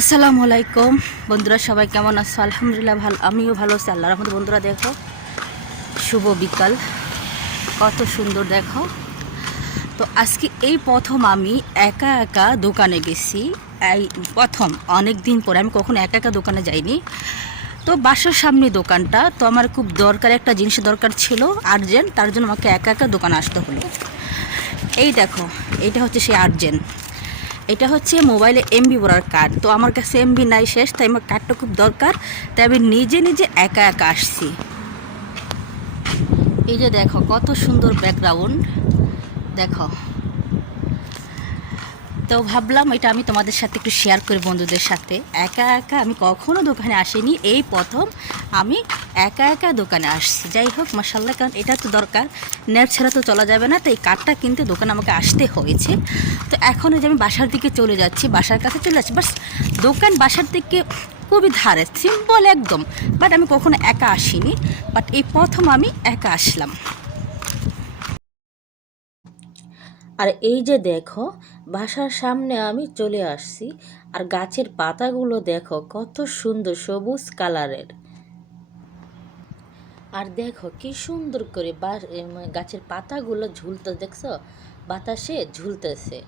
আসসালামু আলাইকুম বন্ধুরা, সবাই কেমন আছো? আলহামদুলিল্লাহ ভালো, আমিও ভালো আছি আল্লাহর রহমতে। বন্ধুরা দেখো, শুভ বিকাল, কত সুন্দর দেখো। তো আজকে এই প্রথম আমি একা একা দোকানে গেছি। এই প্রথম, অনেক দিন পরে আমি কখনো একা একা দোকানে যাইনি। তো বাসার সামনে দোকানটা, তো আমার খুব দরকার, একটা জিনিস দরকার ছিল আর্জেন্ট, তার জন্য আমাকে একা একা দোকানে আসতে হলো। এই দেখো, এটা হচ্ছে সেই আর্জেন্ট, এটা হচ্ছে মোবাইলে এমবি ভরার কার্ড। তো আমার কাছে এমবি নাই, শেষ, তাই আমার কার্ডটা খুব দরকার, তাই আমি নিজে নিজে একা একা আসছি। এই যে দেখো কত সুন্দর ব্যাকগ্রাউন্ড দেখো। তো ভাবলাম এটা আমি তোমাদের সাথে একটু শেয়ার করি, বন্ধুদের সাথে। একা একা আমি কখনো দোকানে আসিনি, এই প্রথম আমি একা একা দোকানে আসছি। যাই হোক, মাশাআল্লাহ, কারণ এটা তো দরকার, নেট ছাড়া তো চলা যাবে না, তো এই কার্ডটা কিনতে দোকানে আমাকে আসতে হয়েছে। তো এখন যে আমি বাসার দিকে চলে যাচ্ছি, বাসার কাছে চলে যাচ্ছি, বাস দোকান বাসার দিকে খুবই ধারে, সিম্পল একদম। বাট আমি কখনো একা আসিনি, বাট এই প্রথম আমি একা আসলাম। আর এই যে দেখো, বাসার সামনে আমি চলে আসছি, আর গাছের পাতাগুলো দেখো কত সুন্দর সবুজ কালারের। আর দেখো কি সুন্দর করে গাছের পাতাগুলো ঝুলতে দেখছো, বাতাসে ঝুলতেছে।